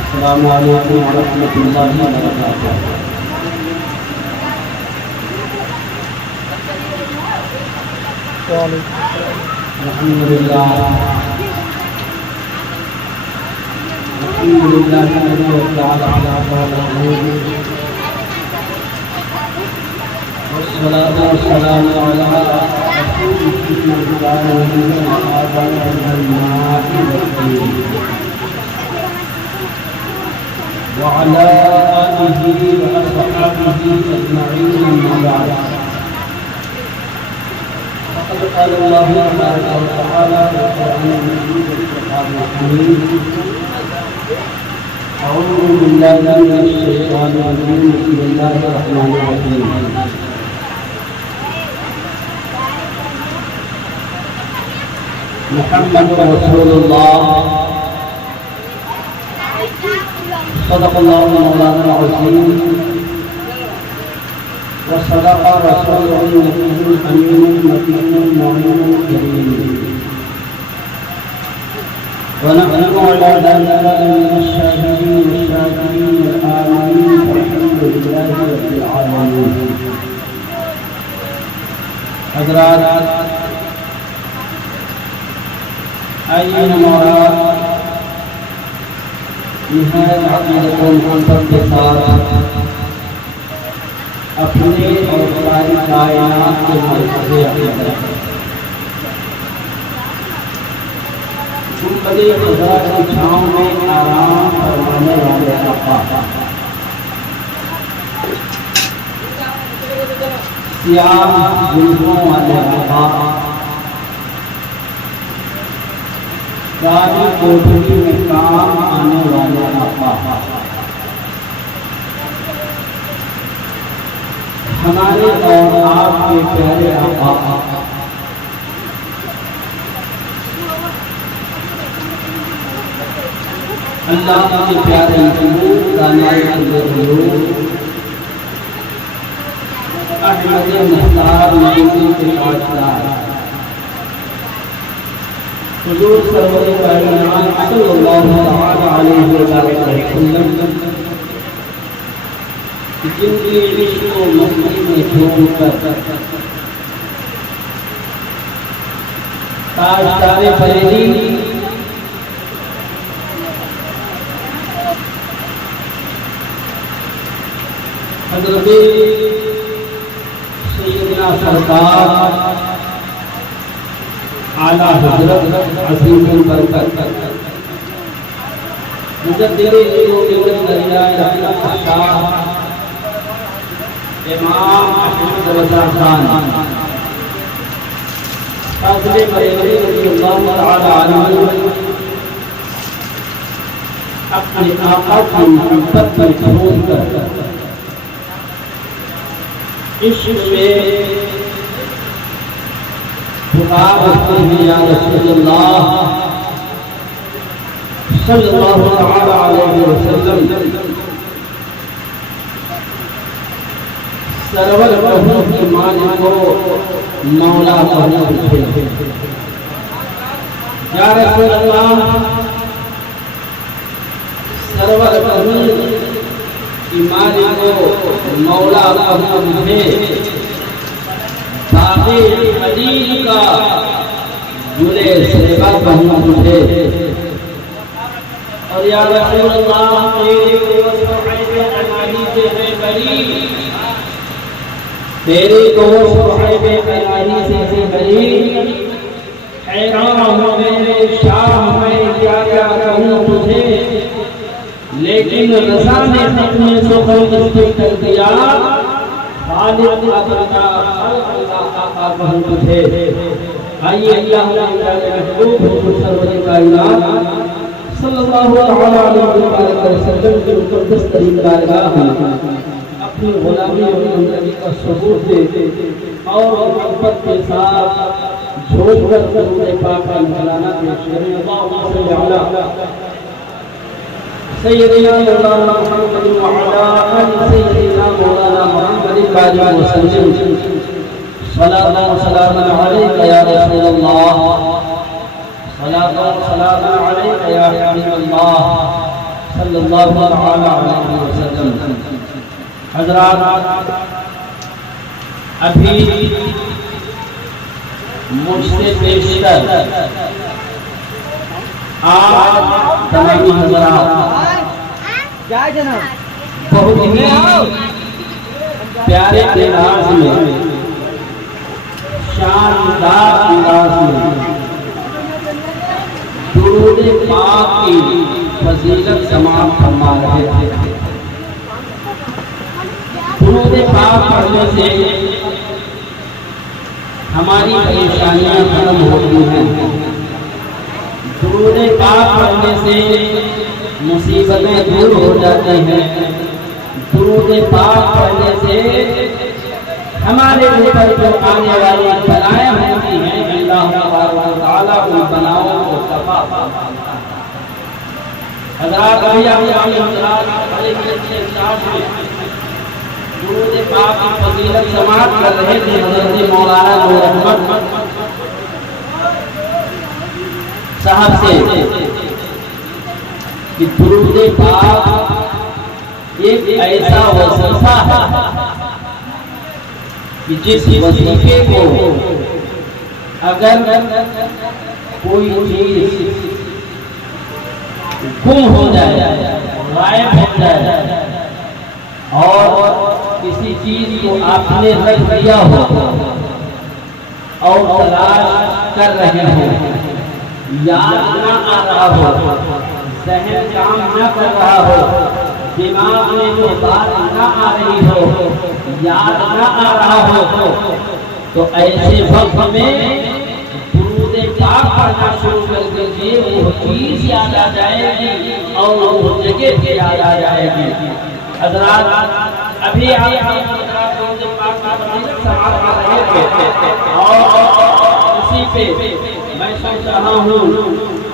السلام علیکم ورحمۃ اللہ وبرکاتہ۔ الحمد للہ والصلاة والسلام على وعلى آله وأصحابه أجمعين أما بعد، فقد قال الله تبارك وتعالى في القرآن المجيد والفرقان الحميد: أعوذ بالله من الشيطان الرجيم، بسم الله الرحمن الرحيم۔ محمد رسول الله، صدق الله مولانا العظيم، وصدق رسوله النبي الأمين المكين المعين الكريم، ونحن على ذلك من الشاهدين والشاكرين والآمنين، والحمد لله رب العالمين۔ حضرات، آئیے ہمارا نہایت عقیدت و محبت کے ساتھ اپنے اور ساری کائنات کے مرکز عقیدت گنبد خدا کی چھاؤں میں آرام فرمانے والے آقا، سیاہ زلفوں والے آقا، ساری کوٹھی میں کام آنے والے آقا، ہمارے اور آپ کے پیارے آقا، اللہ کے پیارے محبوب دانائے الغیوب احمد مختار مدینہ کے تاجدار حضور سرور کائنات صلی اللہ علیہ وسلم، جن کی عشق و مستی میں چھوڑ کر تاجدار فریدی حضرت سیدنا سرکار اعلیٰ حضرت عظیم البرکت مجدد شاہ امام احمد رضا خان فاضل بریلوی رضی اللہ تعالی عنہ اپنے آقا کی محبت میں کھو کر عشق میں پکار اٹھتے ہیں: یا رسول اللہ صلی اللہ تعالی علیہ وسلم، سرور کہوں کی مالک کو مولا کہوں تجھے۔ یا رسول اللہ، سرور کہوں کی مالک کو مولا کہوں تجھے، باقی حدیث کا گلے سیبا کہوں تجھے۔ اور یا رسول اللہ، تیرے دوست صحیب الہی سے ہے بری، تیرے دوست صحیب الہی سے ہے بری، حیران ہوں میں شام میں کیا کیا کہوں تجھے، لیکن رضا نے ختم سخن دستور کر دیا، خالق کا آقا کہوں تجھے۔ آئیے اللہ محبوب حضور سرور کائنات صلی اللہ علیہ وسلم کے مقدس ترین بارگاہ میں اپنی غلامی اور بندگی کا ثبوت دے اور محبت کے ساتھ جھوٹ کر درود پاک کا مولانا پیش کریں۔ اللہم صلی علی سیدنا مولانا محمد وعلی آل سیدنا مولانا محمد وسلم۔ صلاۃ و سلام علیک یا رسول اللہ، صلاۃ و سلام علیک یا حبیب اللہ صلی اللہ علیہ وسلم۔ حضرات، ابھی مجھ سے بیشتر آپ تمام حضرات بہت ہی پیارے انداز میں، شاندار انداز میں درود پاک کی فضیلت سماعت فرما رہے تھے۔ درود پاک پڑھنے سے ہماری پریشانیاں ختم ہوتی ہیں، درود پاک پڑھنے سے مصیبتیں دور ہو جاتی ہیں، درود پاک پڑھنے سے ہمارے اوپر جو آنے والی بلائیں ہوتی ہیں اللہ تعالیٰ ان بلاؤں کو دفع فرماتا ہے۔ حضرات، درود پاک کی فضیلت سماعت کر رہے تھے حضرت مولانا نور احمد صاحب سے کہ درود پاک ایک ایسا وظیفہ ہے کہ جس وظیفے کو اگر کوئی چیز گم ہو جائے، غائب ہو جائے، اور کسی چیز کو آپ نے رکھ دیا ہو اور تلاش کر رہے ہو، یاد نہ آ رہا ہو، ذہن کام نہ کر رہا ہو، دماغ میں جو بات نہ آ رہی ہو، یاد نہ آ رہا ہو، تو ایسے وقت میں درود پاک پڑھنا شروع کر دیجیے، وہ چیز یاد آ جائے گی اور وہ جگہ بھی یاد آ جائے گی۔ حضرات، ابھی آپ درود پاک کا سماعت کر رہے تھے اور اسی پہ میں سوچ رہا ہوں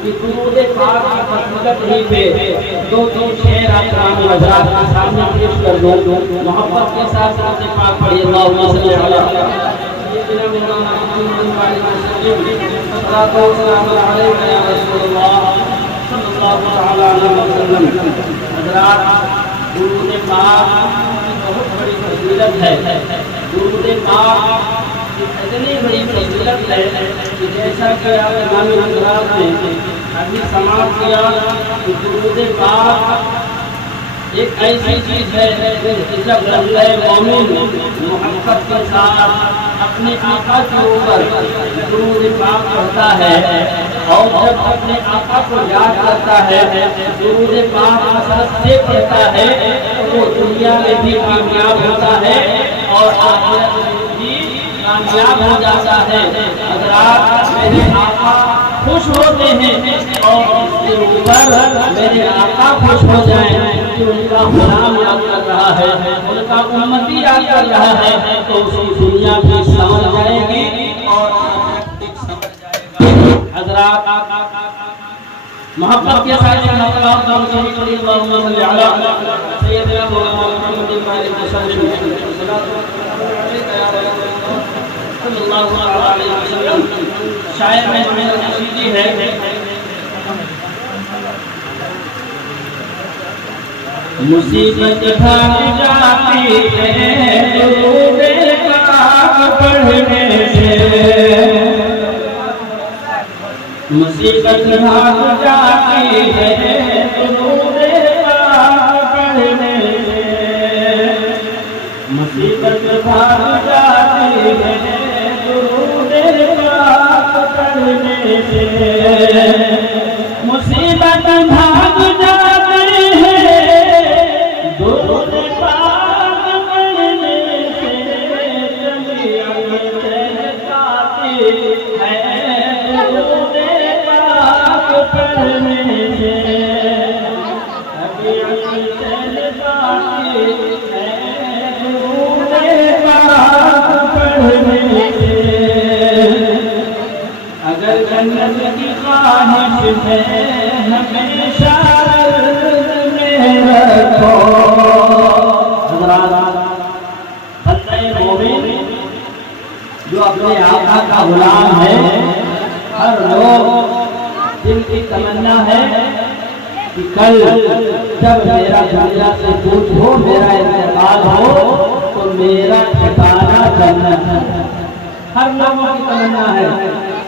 کہ درود پاک کی فضیلت ہی پہ دو شعر آپ حضرات کے سامنے پیش کر دوں۔ محبت کے ساتھ درود پاک پڑھیے، اللہم صلی علی سیدنا محمد صلاۃ و سلام علیک یا رسول اللہ صلی اللہ علیہ وسلم۔ حضرات، درود پاک بہت بڑی فضیلت ہے۔ درود پاک اتنی بڑی فضیلت ہے کہ جیسا کہ آپ امام حضرات نے ابھی سماعت کیا کہ درود پاک ایک ایسی چیز ہے کہ جب بندہ مومن محبت کے ساتھ اپنے آقا کے اوپر درود پاک پڑھتا ہے اور جب اپنے آقا کو یاد کرتا ہے، درود پاک کثرت سے پڑھتا ہے، تو دنیا میں بھی کامیاب ہوتا ہے اور آخرت میں بھی کامیاب ہو جاتا ہے۔ حضرات، میرے آقا خوش ہوتے ہیں اور اس کے اوپر میرے آقا خوش ہو جائیں کہ ان کا غلام یاد کر رہا ہے، ان کا امتی یاد کر رہا ہے، تو اس کی دنیا بھی سمجھ جائے گی اور آخرت بھی سمجھ جائے گا۔ حضرات، محبت کے ساتھ مقامات اور صلی اللہ علیہ سیدنا محمد صلی اللہ علیہ وسلم۔ شاعر میں نشیدی ہے، مصیبت بھاگ جاتی ہے درود پاک پڑھنے سے، مصیبت بھاگ جاتی ہے درود پاک پڑھنے سے، مصیبت بھاگ جاتی ہے درود پاک پڑھنے سے، مصیبت بھاگ جاتی ہے درود پاک پڑھنے سے، طبیعت چہکاتی ہے درود پاک پڑھنے سے، طبیعت چہکاتی ہے درود پاک پڑھنے سے۔ اگر جنت کی خواہش ہے ہمیشہ میں رکھو۔ حضرات، بندہ مومن جو اپنے آقا کا غلام ہے، ہر روز دل کی تمنا ہے کہ کل جب میرا دنیا سے کچھ ہو، میرا انتقال ہو تو میرا ٹھکانہ جنت ہے۔ ہر لوگوں کی تمنا ہے،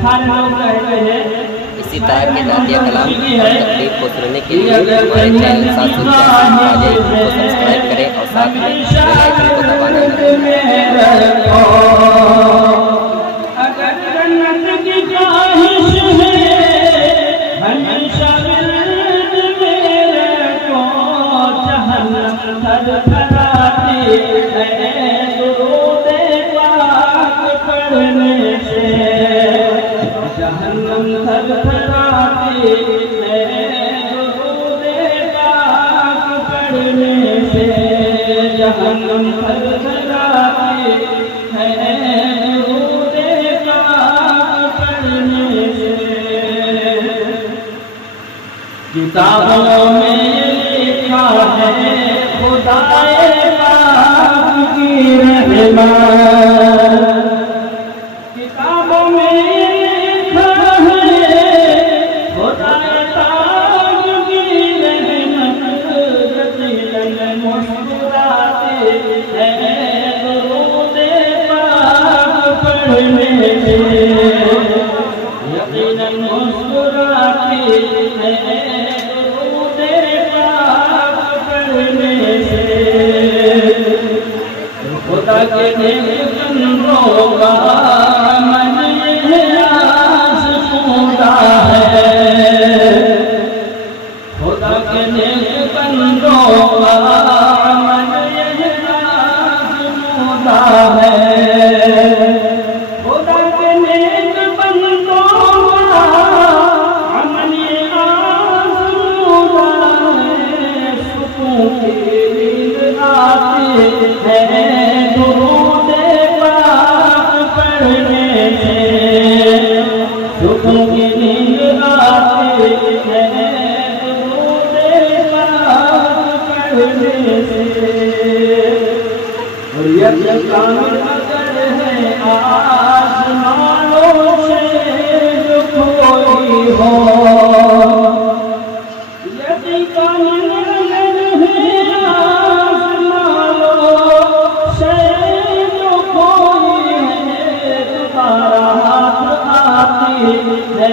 سارے لوگ کہتے ہیں۔ اسی طرح کے نعتیہ کلام اور تقریر کو سننے کے لیے ہمارے چینل 784 کو سبسکرائب کریں اور ساتھ میں بیل آئیکن کو دبانا نہ بھولیں۔ اگر جنت کی خواہش ہے ہمیشہ ورد میرے کو، جہنم تھرتھراتی ہے درود پاک پڑھنے سے، جہنم تھرتھراتی ہے درود پاک پڑھنے سے، جہنم تھرتھراتی ہے درود پاک پڑھنے سے۔ کتابوں میں لکھا ہے خدائے پاک کی رحمت، کتابوں میں لکھا ہے خدائے پاک کی رحمت، یقیناً مسکراتے ہیں درود پاک پڑھنے سے، یقیناً مسکراتے ہیں درود پاک پڑھنے سے۔ خدا کے نیک بندوں کا من یہ آزمودہ ہے، خدا کے نیک بندوں کا من یہ آزمودہ ہے، خدا کے نیک بندوں کا من یہ آزمودہ ہے، سکون کی نیند آتی ہے درود پاک پڑھنے سے، سکون کی نیند آتی ہے درود پاک پڑھنے سے۔ اور یہ کامل اگر ہے آسمانوں سے جو کوئی ہو، یہ کامل اگر ہے آسمانوں سے جو کوئی ہے، تمہارا ہاتھ آتی ہے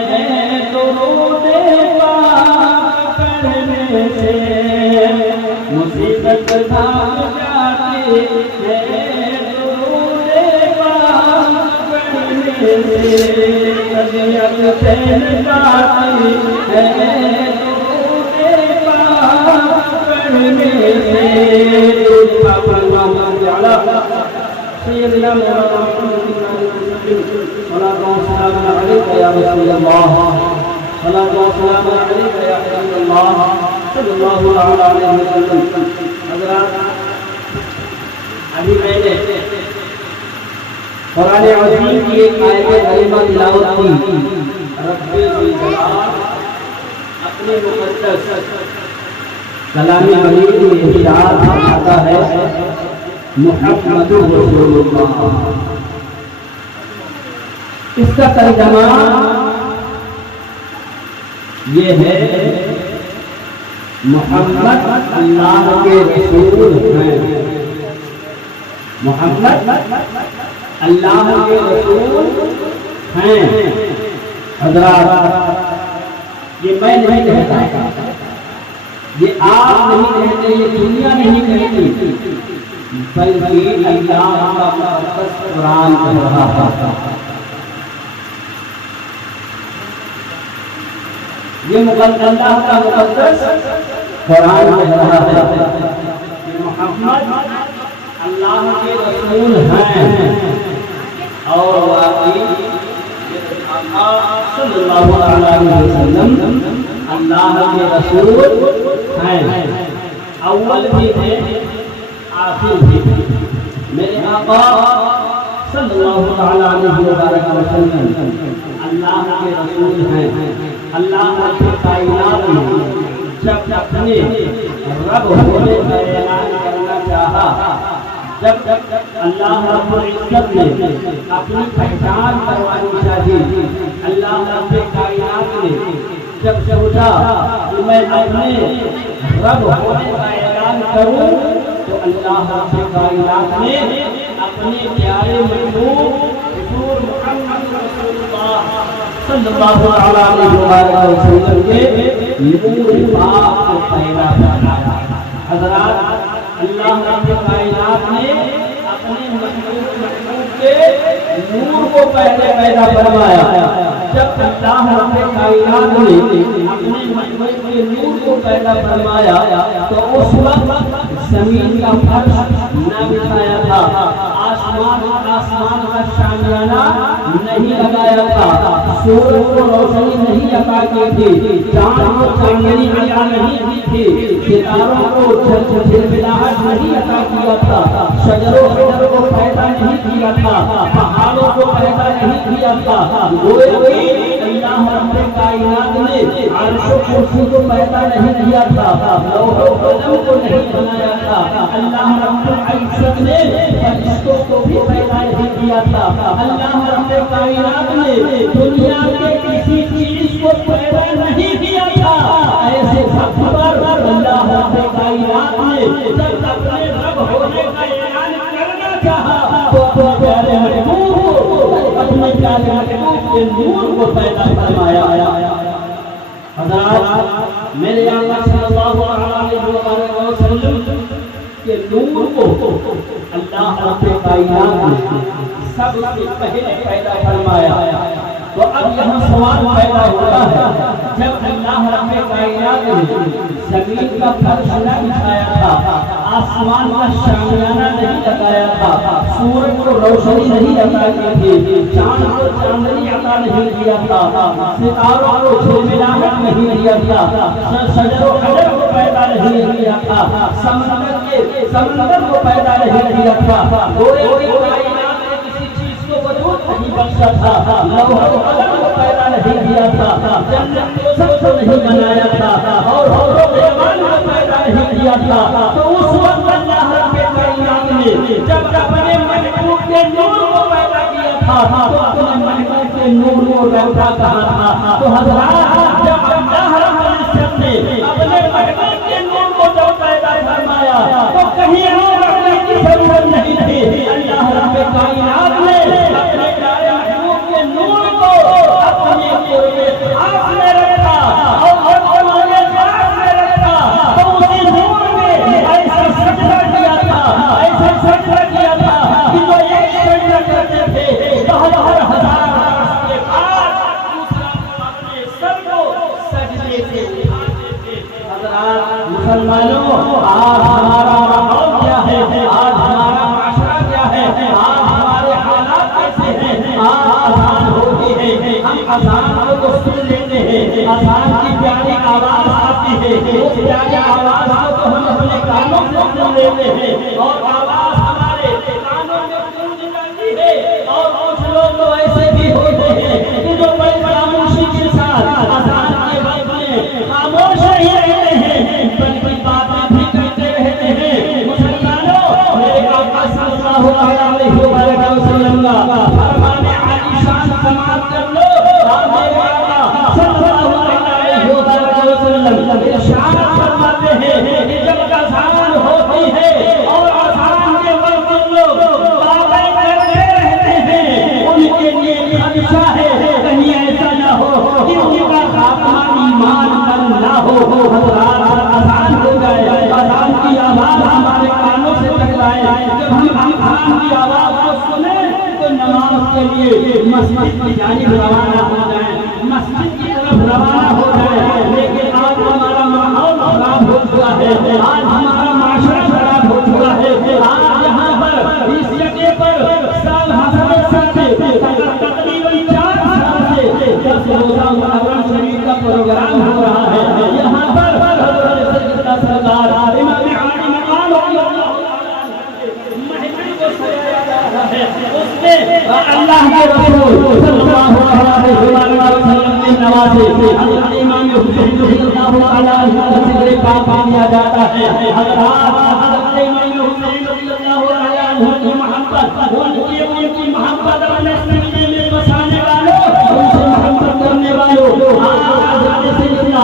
درود پاک پڑھنے سے، مصیبت بھاگ جاتی ہے درود پاک پڑھنے سے، طبیعت پھیل جاتی ہے درود پاک پڑھنے سے۔ سیدنا محمد صلاۃ و سلام علیک یا رسول اللہ، صلاۃ و سلام علیک یا حبیب اللہ صلی اللہ علیہ وسلم۔ حضرات، ابھی میں نے قرآن عظیم کی ایک آیت کریمہ تلاوت کی، رب الجلال اپنے مقدس کلام مجید میں ارشاد فرماتا ہے، محمد رسول اللہ۔ اس کا ترجمہ یہ ہے، محمد اللہ کے رسول ہیں، محمد اللہ کے رسول ہیں۔ حضرات، یہ میں نہیں کہتا، یہ آپ نہیں کہتے، یہ دنیا نہیں کہتی، بلکہ اللہ کا مقدس قرآن کہہ رہا تھا۔ یہ اللہ کا مقدس قرآن کہہ رہا ہے کہ محمد اللہ کے رسول ہیں، اور واقعی صلی اللہ علیہ وسلم اللہ کے رسول ہیں، اول بھی تھے آخر بھی تھے۔ میرے آقا صلی اللہ علیہ وسلم اللہ کے رسول ہیں۔ اللہ کی کائنات میں جب اپنے رب ہونے کا اعلان کرنا چاہا، جب اللہ رب العزت نے اپنی پہچان کروانی چاہی، اللہ رب کائنات نے جب سوچا کہ میں اپنے رب ہونے کا اعلان کروں تو اللہ رب کائنات نے اپنے پیارے محبوب حضور محمد رسول اللہ صلی اللہ علیہ وسلم کے نور پاک کو پیدا فرمایا۔ حضرات اللہ رب کائنات نے اپنے محبوب کے نور کو پہلے پیدا فرمایا۔ جب اللہ رب کائنات نے اپنے محبوب کے نور کو پیدا فرمایا تو اس وقت زمین کا فرش نہ بچھایا تھا، آسمان کا شامیانہ نہیں لگایا تھا، سورج کو روشنی نہیں عطا کی تھی، چاند کو چاندنی عطا نہیں کی تھی، ستاروں کو جھلملاہٹ نہیں عطا کیا تھا، شجر و حجر کو پیدا نہیں کیا تھا، پہاڑوں کو پیدا نہیں کیا تھا، گویا اللہ رب کائنات نے عرش و کرسی کو پیدا نہیں کیا تھا، لوح و قلم کو نہیں بنایا تھا، اللہ رب العزت نے فرشتوں کو بھی پیدا نہیں کیا تھا، اللہ رب کائنات نے دنیا کے کسی چیز کو پیدا نہیں کیا تھا۔ ایسے وقت پر اللہ رب کائنات نے جب اپنے رب ہونے کا اعلان کرنا چاہا تو پیارے محبوب اپنے پیارے محبوب کے نور کو پیدا فرمایا۔ حضرات میرے آقا صلی اللہ علیہ وسلم کے نور کو اللہ رب کائنات نے سب سے پہلے پیدا فرمایا۔ تو اب یہاں سوال پیدا ہوتا ہے، جب اللہ رب کائنات نے زمین کا فرش نہ بچھایا تھا، آسمان کا شامیانہ نہیں لگایا تھا، سورج کو روشنی نہیں عطا کی تھی، چاند کو چاندنی عطا نہیں کیا تھا، ستاروں کو جھلملاہٹ نہیں دیا تھا، شجر و حجر کو پیدا نہیں کیا تھا، سمندر کو پیدا نہیں کیا تھا، گویا کہ کائنات میں کسی چیز کو وجود نہیں بخشا تھا، لوح و قلم کو پیدا نہیں کیا تھا، جنت کو سب کو نہیں بنایا تھا، اور حیوان کو پیدا نہیں کیا تھا۔ تو اس وقت اللہ رب کائنات نے جب اپنے محبوب کے نور کو پیدا کیا تھا تو اپنے محبوب کے نور کو روشن کہا تھا۔ تو حضرات جب اللہ رب العزت نے اپنے محبوب کے نور کو جب پیدا فرمایا تو کہیں اور رکھنے کی ضرورت نہیں تھی، اللہ رب کائنات نے اپنے پیارے محبوب کے نور کو اپنے قرب خاص میں رکھا اور اپنے خاص میں رکھا۔ تو اسی نور میں ایسا سجدہ کیا تھا، ایسا سجدہ کیا تھا کہ جو ایک سجدہ کرتے تھے تو ہر ہزار برس کے بعد دوسرا اپنے سر کو سجدے سے اٹھاتے تھے۔ حضرات مسلمانوں، آج ہمارا ماحول کیا ہے، آج ہمارا معاشرہ کیا ہے، آج ہمارے حالات کیسے ہیں؟ آج اذان ہوتی ہے، ہم اذان کو سن لیتے ہیں، اذان کی پیاری آواز آتی ہے، اس پیاری آواز کو ہم اپنے کانوں سے سن لیتے ہیں اور آواز ہمارے کانوں میں گونج جاتی ہے۔ اور کچھ لوگ تو ایسے بھی ہوتے ہیں کہ جو بڑی خاموشی کے ساتھ اذان کے وقت میں خاموش نہیں رہتے ہیں، بڑی باتیں بھی کرتے رہتے ہیں۔ مسلمانوں، میرے آقا صلی اللہ علیہ وسلم کا فرمان عالی شان سماعت کر لو اور میرے آقا صلی اللہ علیہ وسلم ارشاد فرماتے ہیں کہ جب اذان ہوتی ہے اور اذان کے وقت لوگ باتیں کرتے رہتے ہیں، ان کے لیے خدشہ ہے کہیں ایسا نہ ہو کہ ان کا خاتمہ ایمان پر نہ ہو۔ حضرات اذان ہو جائے، اذان کی آواز ہمارے کانوں سے ٹکرائے، جب ہم اذان کی آواز کو سنیں تو نماز کے لیے مسجد کی جانب روانہ ہو جائیں، مسجد کی طرف روانہ ہو جائیں۔ لیکن آج ہمارا ماحول خراب ہو چکا ہے، آج ہمارا معاشرہ خراب ہو چکا ہے۔ آج یہاں پر اس جگہ پر سال حضرت تقریباً 4 سال سے 10 روزہ محرم شریف کا پروگرام ہو رہا ہے۔ یہاں پر حضرت سیدنا سردار امام عالی مقام محفل کو سجایا جا رہا ہے، اس میں اللہ کے رسول صلی اللہ علیہ وسلم نے نوازے حضرت امام حسین رضی اللہ تعالیٰ عنہ کا ذکر پاک کیا جاتا ہے۔ حضرات حضرت امام حسین رضی اللہ تعالیٰ عنہ کی محبت، ان کی محبت اپنے سینے میں بسانے والوں، ان سے محبت کرنے والوں، حضرت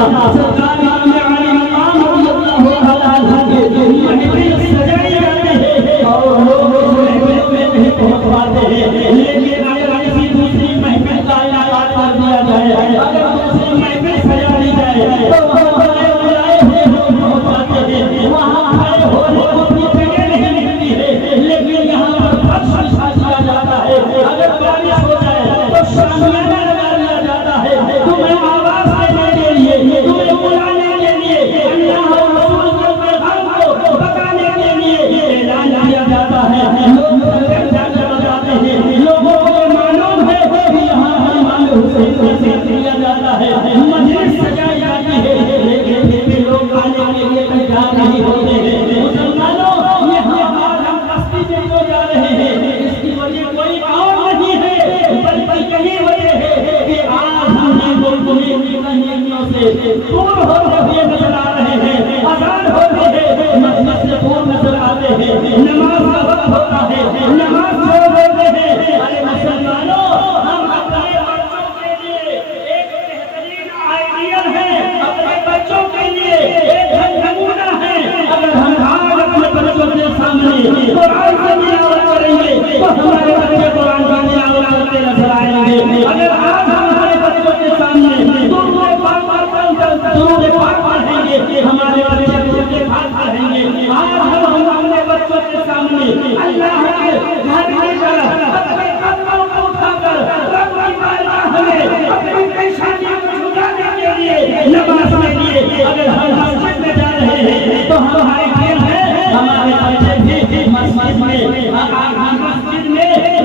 سرکار امام علی مقام رضی اللہ تعالی عنہ کے محفل سجائی جاتی ہے اور لوگ محفلوں میں نہیں پہنچ پاتے ہیں، لیکن اگر کسی دوسری محفل کا انعقاد کر دیا جائے، اگر دوسری محفل سجا دی جائے تو وہاں بلائے ہوئے لوگ پہنچ جاتے ہیں، وہاں کھڑے ہونے کو بھی جگہ نہیں ملتی ہے، لیکن یہاں پر فرش بچھا دیا جاتا ہے، اگر بارش ہو جائے تو شامیانہ لگا دیا جاتا ہے، تمہیں آواز دینے کے لیے، تمہیں بلانے کے لیے، اللہ اور رسول کے پیغام کو بتانے کے لیے اعلان کیا جاتا ہے، لوگ اندر جا کر بتاتے ہیں، لوگوں کو معلوم ہے کہ یہاں امام حسین کو ساتھ لیا جاتا ہے، مجلس سجائی جاتی ہے، لیکن پھر بھی لوگ آنے کے لیے تیار نہیں ہوتے ہیں۔ مسلمانوں، یہاں ہم بستی میں جو جا رہے ہیں اس کی وجہ کوئی اور نہیں ہے بلکہ یہی وجہ ہے کہ آج ہم نے گفتگو نیکیوں سے دور ہوتے ہوئے نظر آ رہے ہیں، اذان ہوتی ہے مسجد سے دور نظر آتے ہیں، نماز کا وقت ہوتا ہے نماز چھوڑ دیتے ہیں۔ ارے مسلمانوں، ہم اپنے بچوں کے لیے ایک بہترین آئیڈیل ہے، اپنے بچوں کے لیے ایک نمونہ ہے۔ اگر ہم آج اپنے بچوں کے سامنے قرآن کی تلاوت کریں گے تو ہمارے بچے قرآن کی تلاوت کرتے نظر آئیں گے۔ اگر آج ہمارے بچوں کے سامنے درود پاک پڑھیں گے ہمارے بچے درود پاک پڑھیں گے۔ آج ہم اپنے بچوں کے سامنے اللہ کے گھر کی طرف اپنے قدموں کو اٹھا کر رب کی بارگاہ میں اپنی پریشانیوں کو چھڑانے کے لیے نماز کے لیے اگر ہم مسجد میں جا رہے ہیں تو ہمارے دل ہے ہمارے بچے بھی مسجد میں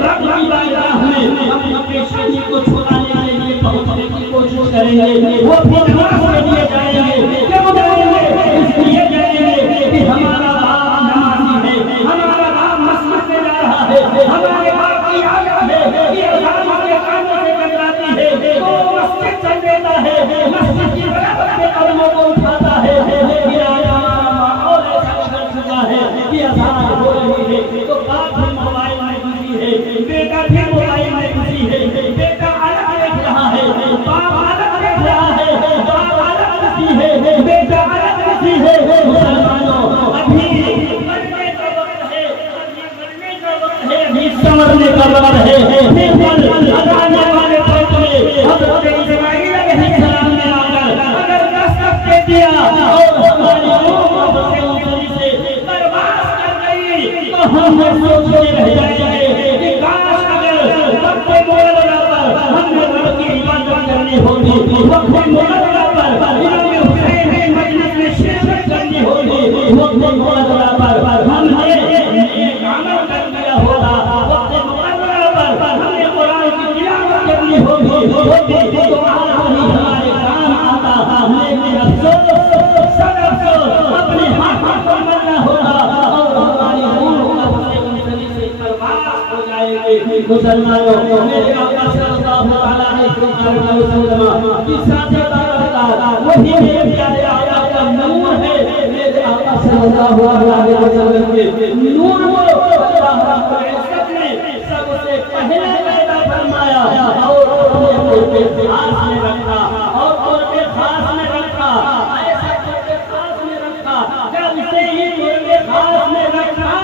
رب کی بارگاہ میں اپنی پریشانی کو چھڑانے کے لیے پہنچنے کی کوشش کریں گے، وہ بھی نماز کے لیے جائیں گے۔ کیوں جائیں گے؟ اس لیے جائیں گے کہ ہمارا باپ نمازی ہے، ہمارا باپ مسجد میں جا رہا ہے، ہمارے باپ کی عادت ہے کہ اذان کے کانوں سے ٹکراتی ہے تو مسجد چل دیتا ہے، مسجد کی برابر کے قدموں کو اٹھاتا ہے، لیکن آج ہمارا ماحول ایسا بدل چکا ہے کہ اذان ہو رہی ہے تو باپ بھی موبائل میں بزی ہے، بیٹا بھی موبائل میں بزی ہے، بیٹا الگ دیکھ رہا ہے، باپ الگ دیکھ رہا ہے، باپ الگ بزی ہے، بیٹا الگ بزی ہے۔ مسلمانوں، ابھی مرنے کا وقت ہے، ابھی مرنے کا وقت ہے، ابھی سمرنے کا وقت ہے۔ پھر اذان والے وقت میں حضرت اسماعیل علیہ السلام نے آ کر اگر دستک دے دیا اور ہماری روح سے پرواز کر گئی تو ہم سوچتے رہ جائیں گے کہ کاش اگر وقت مولدہ پر ہم نے رب کی عبادت کرنی ہوگی، وقت مولدہ پر امام حسین کی مجلس میں شرکت کرنی ہوگی، وقت مولدہ پر ہم نے ایک عمل کر دیا ہوگا، وقت مولدہ پر ہم نے قرآن کی تلاوت کرنی ہوگی تو آج ہی ہمارے کام آتا، لیکن افسوس سب افسوس اپنے ہاتھوں کو مرنا ہوگا اور ہماری روح سے پرواز ہو جائے گی۔ مسلمانوں، میرے آقا صلی اللہ علیہ وسلم کی ساتھ وہی میرے پیارے آقا کا نور ہے، میرے آقا صلی اللہ علیہ وسلم کے نور کو اللہ رب العزت نے سب سے پہلے پیدا فرمایا اور اپنے خاص میں رکھا اور خاص میں رکھا، ایسا خاص میں رکھا جب سے ہی خاص میں رکھا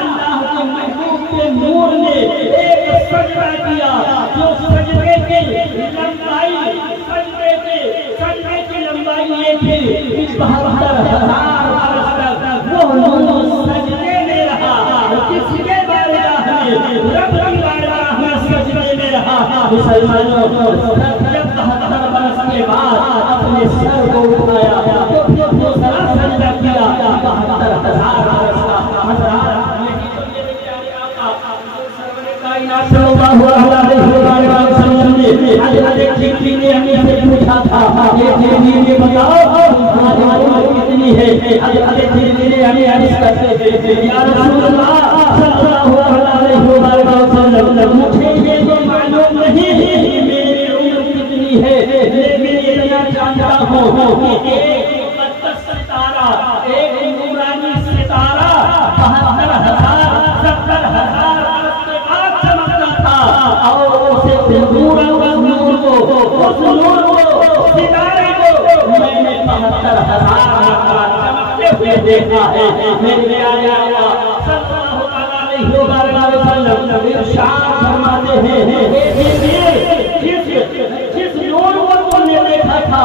اللہ کے محبوب کے نور نے ایک سجدہ کیا جو سجدے کی لمبائی سجدے کی لمبائی یہ تھی 72,000 برس تک وہ نور سجدے میں رہا، کس کے بارگاہ میں؟ رب کی بارگاہ میں سجدے میں رہا۔ مسلمانوں، جب 72 برس کے بعد اپنے سر کو اٹھایا تو پھر دوسرا سجدہ کیا 72,000 برس کا۔ صلی اللہ علیہ وسلم نے حضرت ٹھیک نے ہمیں سے پوچھا تھا یہ ٹھیک بتاؤ ہماری عمر کتنی ہے؟ حضرت ٹھیک نے ہمیں عرض کرتے تھے یا رسول اللہ صلی اللہ علیہ وسلم مجھے یہ تو معلوم نہیں کہ میری عمر کتنی ہے، لیکن اتنا جانتا ہوں کہ ایک مقدس ستارہ، ایک نورانی ستارہ 72,000 70,000 اور اسے نور کو ستارے کو میں 70,000 مرتبہ چمکتے ہوئے دیکھا ہے میرے پیارے آقا صلی اللہ علیہ وسلم ارشاد فرماتے ہیں جس نور کو تم نے دیکھا تھا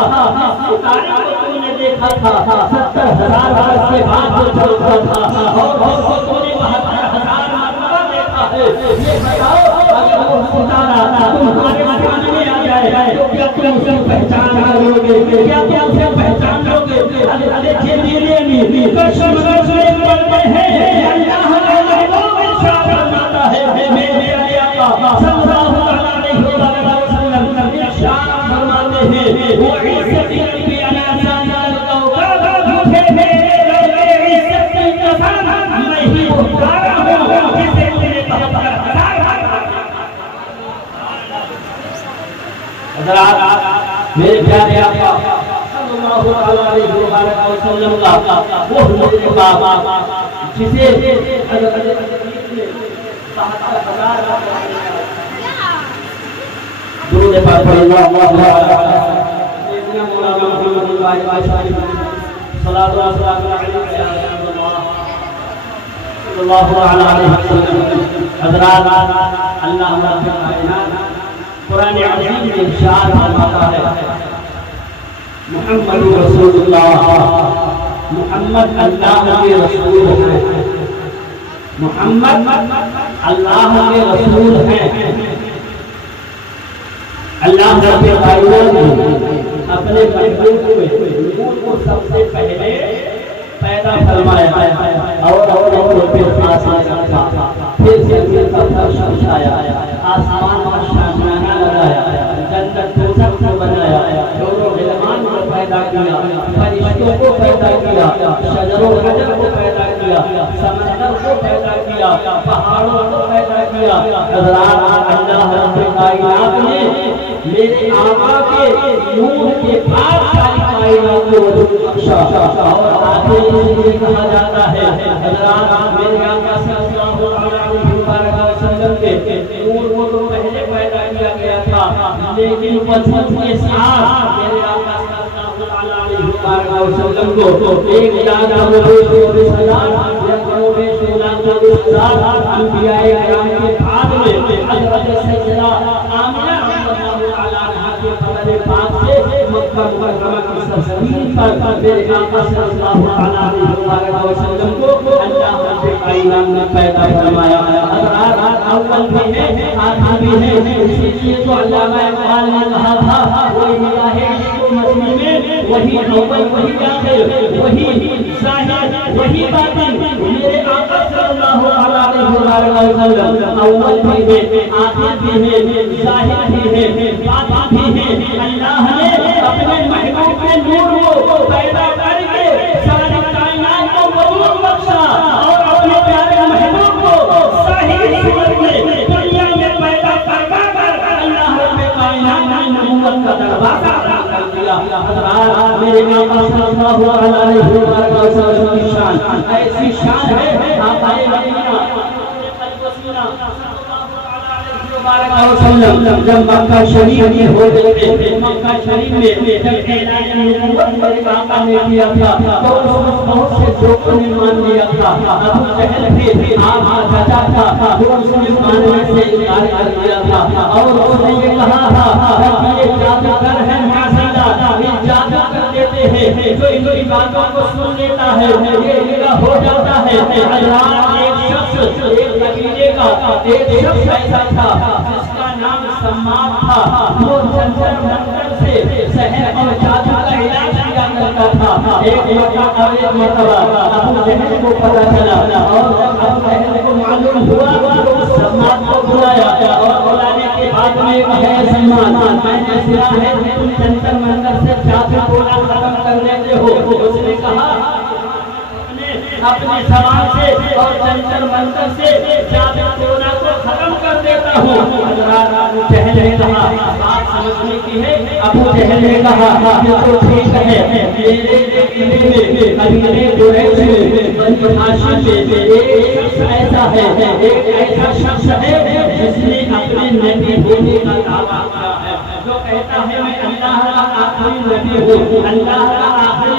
ستارے کو تم نے دیکھا تھا 70,000 برس کے بعد جو چلتا تھا اور تم نے 72,000 مرتبہ دیکھا ہے یہ بتاؤ اگر وہ ستارہ تمہارے مکان میں آ جائے تو کیا تم اسے پہچان لو گے کیا تم اسے پہچان لو گے ارے جینے نہیں قسم سے بولتے ہیں اللہ میرے آقا صلی اللہ علیہ وسلم ارشاد فرماتے ہیں وہ عزت ربی علی سایہ الکوکب مجھے میرے عزت کی قسم میں ہی پکارا ہوں جسے تیرے حضرات میرے پیارے آقا صلی اللہ علیہ وسلم کا وہ حضور پاک جسے درود پاک پڑھ اللہ سیدنا مولانا محمد صلوات و سلام علیہ صلی اللہ علیہ وسلم حضرات اللہ رب کائنات قرآن عظیم میں ارشاد فرماتا ہے محمد رسول اللہ محمد اللہ کے رسول ہیں محمد اللہ کے رسول ہیں اللہ رب کائنات اپنے محبوب کو سب سے پہلے پیدا فرمایا اور پھر آسمان کا پھر زمین کا فرش بچھایا آسمان کا شاہراہ لگایا جنت دوزخ کو بنایا نور و غلمان کو پیدا کیا فرشتوں کو پیدا کیا شجر و حجر کو پیدا کیا سمندر کو پیدا کیا پہاڑوں کو پیدا کیا حضرات اللہ رب کائنات نے میرے آقا کے نور کے بعد ساری کائنات کو وجود بخشا اور آخر یہ کہا جاتا ہے حضرات میرے آقا صلی اللہ علیہ وسلم کے نور کو تو پہلے پیدا کیا گیا تھا لیکن وجود کے ساتھ میرے آقا صلی اللہ علیہ وسلم کو ایک دادا و انبیاء کرام کے بعد میں حضرت سیدنا آمنہ پاک سے مکہ مکرمہ کی سرزمین پر میرے آقا صلی اللہ علیہ وسلم کو اللہ رب کائنات نے پیدا فرمایا حضرات اول بھی ہے آخر بھی ہے اسی لیے تو علامہ اقبال نے کہا تھا وہی الہ مسلم میں وہی اول وہی آخر وہی ظاہر وہی باطن میرے آقا صلی اللہ علیہ وسلم اول بھی ہے آخر بھی ہے ظاہر بھی ہے باطن بھی ہے اللہ نے اپنے محبوب کے نور کو پیدا کر کے ساری کائنات کو وجود بخشا اور اپنے پیارے محبوب کو صحیح صورت میں دنیا میں پیدا کر اللہ رب کائنات نے نبوت کا دروازہ کر دیا حضرات میرے آقا صلی اللہ علیہ وسلم کی شان ایسی شان ہے آقا مدینہ جب مکہ شریف میں ہو گئے مکہ شریف میں جب اعلان نبوت میرے آقا نے کیا تھا تو اس وقت بہت سے لوگوں نے مان لیا تھا ابو جہل بھی آقا چچا تھا وہ اس نے ماننے سے انکار کر دیا تھا اور اس نے یہ کہا تھا کہ یہ جادوگر ہے معصیدہ یہ جادو کر دیتے ہیں جو ان کی باتوں کو سن لیتا ہے یہ الہ ہو جاتا ہے حضرات ایک شخص ایک قبیلے کا ایک شخص ایسا تھا جس کا نام سمات تھا وہ جنجر منتر سے سحر اور جادو کا علاج کیا کرتا تھا ایک مرتبہ ابو جہل کو پتہ چلا اور جب ابو جہل کو معلوم ہوا تو سمات کو بلایا اور بلانے کے بعد میں کہا سمات میں نے سنا ہے کہ تم جنجر منتر سے جادو کو ختم کر دیتے ہو اس نے کہا اپنے زبان سے اور جنتر منتر سے جادو ٹونا کو ختم کر دیتا ہوں حضرات ابو جہل نے کہا بات سمجھنے کی ہے ابو جہل نے کہا یہ تو ٹھیک ہے میرے قبیلے قریش میں بنی ہاشم میں ایک شخص ایسا ہے ایک ایسا شخص ہے جس نے اپنے نبی ہونے کا دعویٰ کیا ہے جو کہتا ہے میں اللہ کا آخری نبی ہوں اللہ کا آخری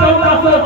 1400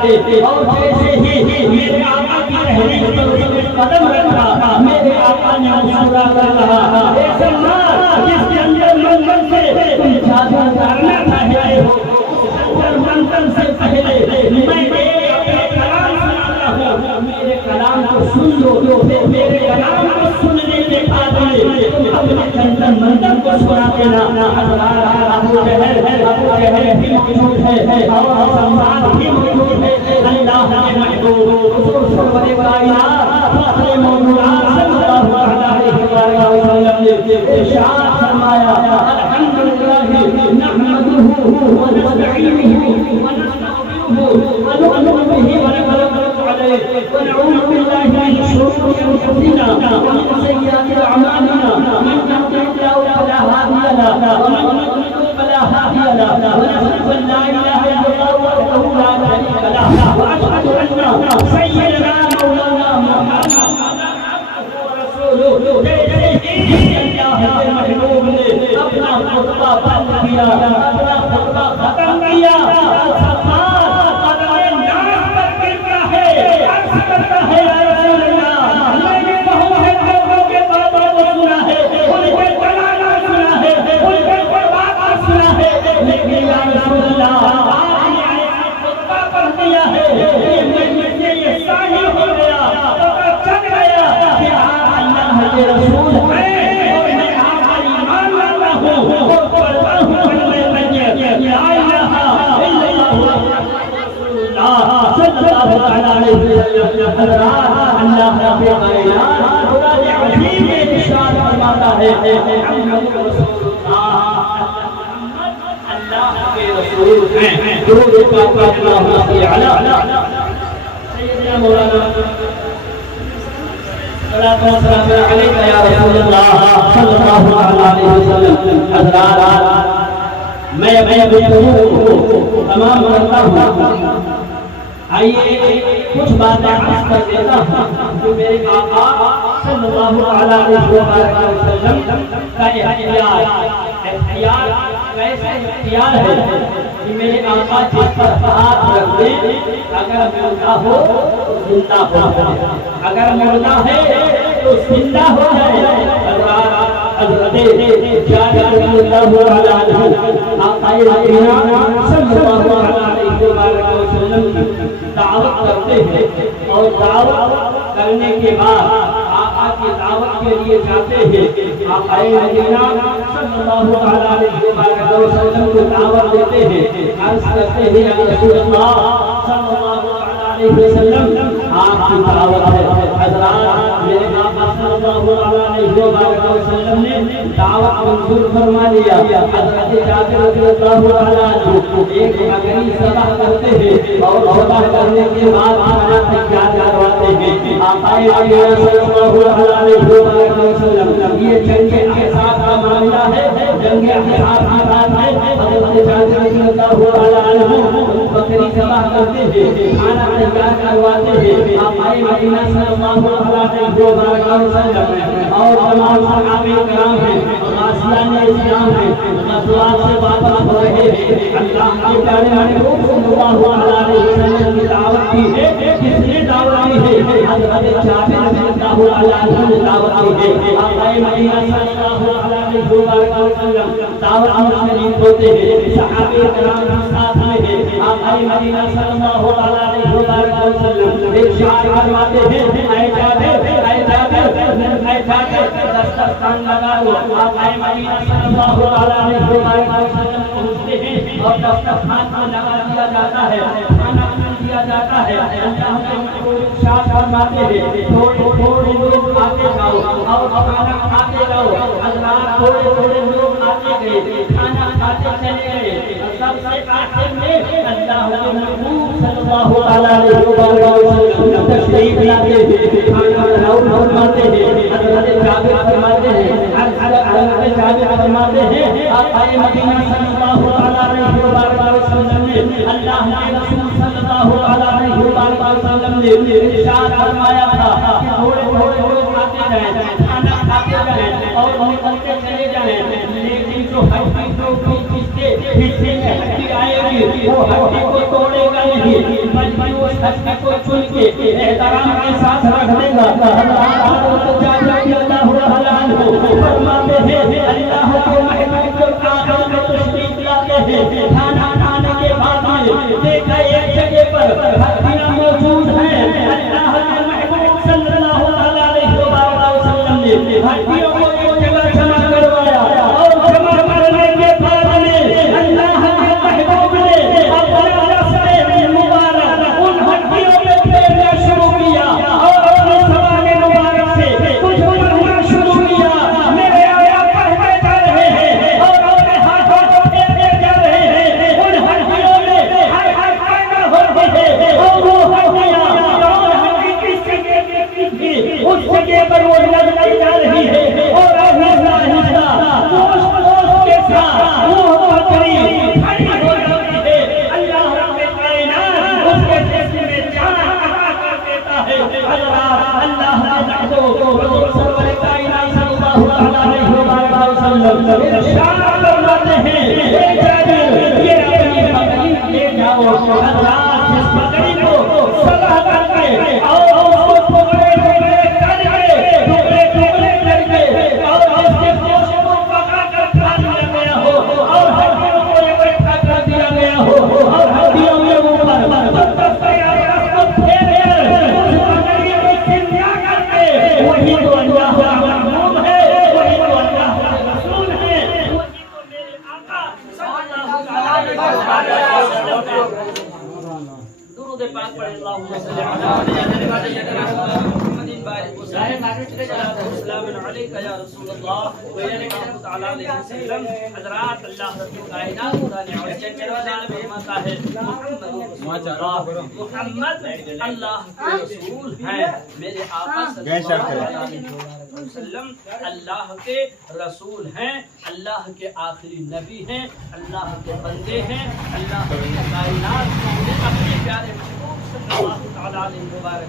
تھے اور جیسے ہی میرے آقا کی تحریر پر اس نے قدم رکھا میرے آقا نے مسکرا کر کہا اے سلمان جس کے اندر منزل سے تم جادو کرنا چاہتے ہو اس منزل سے پہلے میں اپنے کلام سناتا ہوں میرے کلام کو سن لو میرے کلام کو سننے کے بعد تم اپنے جنتر منتر کو سنا دینا ابو جہل بھی موجود ہے اور سلمان بھی موجود ہے اللہ کے محبوب سرور کائنات فخر موجودات صلی اللہ علیہ وسلم نے ارشاد فرمایا الحمدللہ نحمدہ ونستعینہ ونؤمن به ونتوکل علیہ ونعوذ باللہ من شرور انفسنا ومن سیئات اعمالنا من يهده الله فلا هادي له ومن يضلل فلا هادي له ونشهد ان لا اله الا الله وحده لا شريك له واشهد ان سيدنا مولانا محمدا عبده ورسوله اللہ کے محبوب نے اپنا خطبہ بند کیا اپنا خطبہ ختم کیا تمام کرتا ہوں آئیے کچھ باتیں عرض کر دیتا ہوں جو میرے آقا صلی اللہ علیہ وسلم کا اختیار کیسے اختیار ہے کہ میرے آقا جس پر ہاتھ رکھ دیں اگر مردہ ہو زندہ ہو اگر مردہ ہے تو زندہ ہو جائے حضرت جابر رضی اللہ عنہ آقا مدینہ صلی اللہ علیہ وسلم دعوت کرتے ہیں اور دعوت کرنے کے بعد آقا کی دعوت کے لیے جاتے ہیں آقا مدینہ صلی اللہ علیہ وسلم کو دعوت دیتے ہیں عرض کرتے ہیں یا رسول اللہ صلی اللہ علیہ وسلم آپ کی دعوت ہے حضرات میرے آقا صلی اللہ علیہ وسلم نے دعوت منظور فرما لیا حضرت جابر رضی اللہ عنہ ایک بکری ذبح کرتے ہیں اور ذبح کرنے کے بعد کھانا تیار کرواتے ہیں آقا مدینہ صلی اللہ علیہ وسلم یہ جنگ احزاب کا معاملہ ہے جنگ احزاب کی بات ہے حضرت جابر رضی اللہ عنہ بکری ذبح کرتے ہیں کھانا تیار کرواتے ہیں آقا مدینہ صلی اللہ علیہ وسلم اور تمام صحابہ کرام ہیں غازیان اسلام ہیں غزوات سے واپس ہو رہے ہیں اللہ کے پیارے محبوب صلی اللہ علیہ وسلم کی دعوت کی ہے کس نے دعوت کی ہے حضرت جابر رضی اللہ عنہ نے دعوت کی ہے آقا مدینہ صلی اللہ علیہ وسلم دعوت میں شریک ہوتے ہیں صحابہ کرام کے ساتھ میں ہیں آقا مدینہ صلی اللہ علیہ وسلم ارشاد فرماتے ہیں اے جابر دسترخوان لگا دو آقا مدینہ صلی اللہ علیہ وسلم پہنچتے ہیں اور دسترخوان کو لگا دیا جاتا ہے کھانا دیا جاتا ہے اللہ کے محبوب ارشاد فرماتے ہیں تھوڑے لوگ آتے جاؤ اور کھانا کھاتے جاؤ حضرات تھوڑے لوگ آتے گئے کھانا کھاتے چلے گئے سب سے آخر میں اللہ کے محبوب صلی اللہ علیہ وسلم تشریف لاتے ہیں کھانا فرماتے ہیں حضرت جابر فرماتے ہیں حضرت جابر فرماتے ہیں آقا مدینہ صلی اللہ علیہ وسلم نے اللہ کے رسول صلی اللہ علیہ وسلم نے ارشاد فرمایا تھا کہ تھوڑے لوگ آتے جائیں کھانا کھاتے جائیں اور نکلتے چلے جائیں لیکن جو ہڈی جو حصے میں ہڈی آئے گی بھی وہ ہڈی کو توڑے گا نہیں، بلکہ اس ہڈی کو چن کے احترام کے ساتھ رکھ دے گا۔ حضرت جابر رضی اللہ عنہ فرماتے ہیں اللہ کے محبوب جب آخر میں تشریف لاتے ہیں، کھانا کھانے کے بعد میں دیکھا ایک جگہ پر ہڈیاں موجود ہیں، اللہ کے محبوب صلی اللہ علیہ وسلم نے ہڈیوں کو ایک جگہ جمع کروایا، اور جمع کرنے کے بعد میں اللہ کے محبوب نے اپنے رستے مبارک ان ہڈیوں میں پھیرنا شروع کیا اور اپنے زبان مبارک سے کچھ پڑھنا شروع کیا۔ میرے آیا پڑھتے جا رہے ہیں اور اپنے ہاتھوں کو پھیرتے جا رہے ہیں، ان ہڈیوں میں ہر پیدا ہوتی ہے اور وہ ہڈیاں اور ہڈی کس جگہ کی اس جگہ پر وہ لگتی جا رہی ہے، اور آہستہ آہستہ گوشت کے ساتھ وہ بکری کھڑی ہو جاتی ہے۔ اللہ رب کائنات اس کے جسم میں جان عطا کر دیتا ہے۔ اللہ کے حضور سرور کائنات صلی اللہ علیہ وسلم ارشاد فرماتے ہیں اے جابر یہ اپنی بکری لے جاؤ، حضرات اس بکری کو ذبح کر کے اور اس کو ٹکڑے ٹکڑے کر کے اور اس کے گوشت کو پکا کر کھا لیا گیا ہو اور ہڈیوں کو اکٹھا کر دیا گیا ہو اور ہڈیوں کے اوپر وہی تو اللہ کا محبوب ہے، وہی تو اللہ کا رسول ہے، وہی تو میرے آقا صلی اللہ علیہ وسلم۔ درود پاک پڑھیں، اللہم صلی علی محمد بارک وسلم السلام علیکم یا رسول اللہ و تعالی علیہ وسلم۔ حضرات اللہ رب کائنات قرآن عظیم کے روزانہ فرماتا ہے محمد اللہ کے رسول ہیں، میرے آقا صلی اللہ علیہ وسلم اللہ کے رسول ہیں، اللہ کے آخری نبی ہیں، اللہ کے بندے ہیں۔ اللہ کی کائنات نے اپنے پیارے محبوب صلی اللہ تعالی علیہ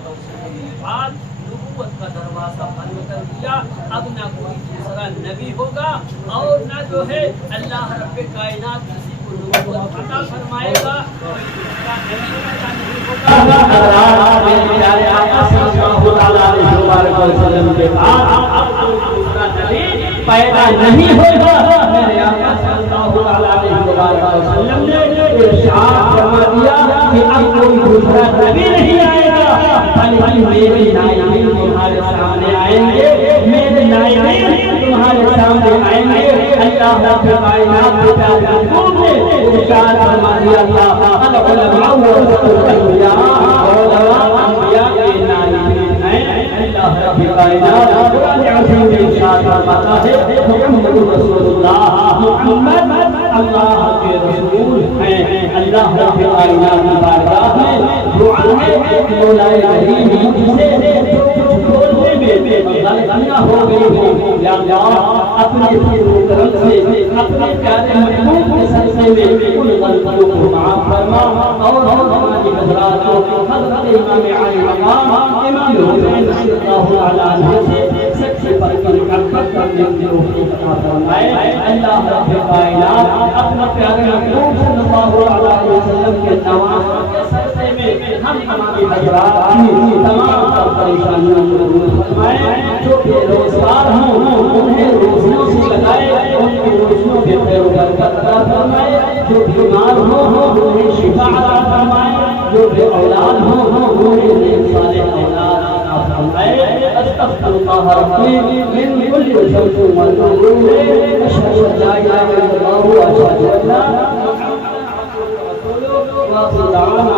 وسلم کے بعد نبوت کا دروازہ بند کر دیا۔ اب نہ کوئی دوسرا نبی ہوگا اور نہ جو ہے اللہ رب کائنات کسی کو نبوت عطا فرمائے گا، کوئی دوسرا نبی پیدا نہیں ہوگا۔ حضرات میرے پیارے آقا صلی اللہ علیہ وسلم کے بعد اب کوئی دوسرا نبی پیدا نہیں ہوگا۔ میرے آقا صلی اللہ علیہ وسلم نے ارشاد فرما دیا کہ اب کوئی دوسرا نبی نہیں آئے گا، بلکہ میرے نائبین تمہارے سامنے آئیں گے، میرے نائبین تمہارے سامنے آئیں گے۔ اللہ رب کائنات کے پیارے محبوب نے ارشاد فرما دیا العلماء ورثۃ الانبیاء، علماء انبیاء کے نائبین ہیں۔ اللہ رب کائنات قرآن عظیم میں ارشاد فرماتا ہے محمد رسول اللہ، محمد اللہ کے رسول ہیں۔ اللہ رب کائنات کی بارگاہ میں دعا ہے مولا کریم جسے بولنے میں غلطیاں ہو گئی ہوں، یا اللہ اپنے کرم سے اپنے پیارے محبوب کے صدقے میں ان غلطیوں کو معاف فرما اور ہماری حضرات کو حضرت امام علی مقام امام حسین رضی اللہ عنہ سے سچے پر محبت کرنے کی توفیق عطا فرمائے۔ اللہ رب کائنات اپنا پیارے محبوب صلی اللہ علیہ وسلم کے نوازوں کے صدقے میں ہم ہماری حضرات کی تمام پریشانیوں کو دور فرمائے۔ جو بے روزگار ہوں انہیں روزیوں سے لگائے، ان کی روزیوں کے خیر و برکت عطا فرمائے۔ جو بیمار ہوں انہیں شفا عطا فرمائے، جو بے اولاد ہوں انہیں نیک صالح اولاد عطا فرمائے۔ استغفر اللہ ربی من کل ذنب واتوب الیہ، اشہد ان لا الہ الا اللہ واشہد ان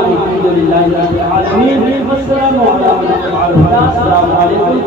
الحمد للہ رب العالمین۔ والسلام علیکم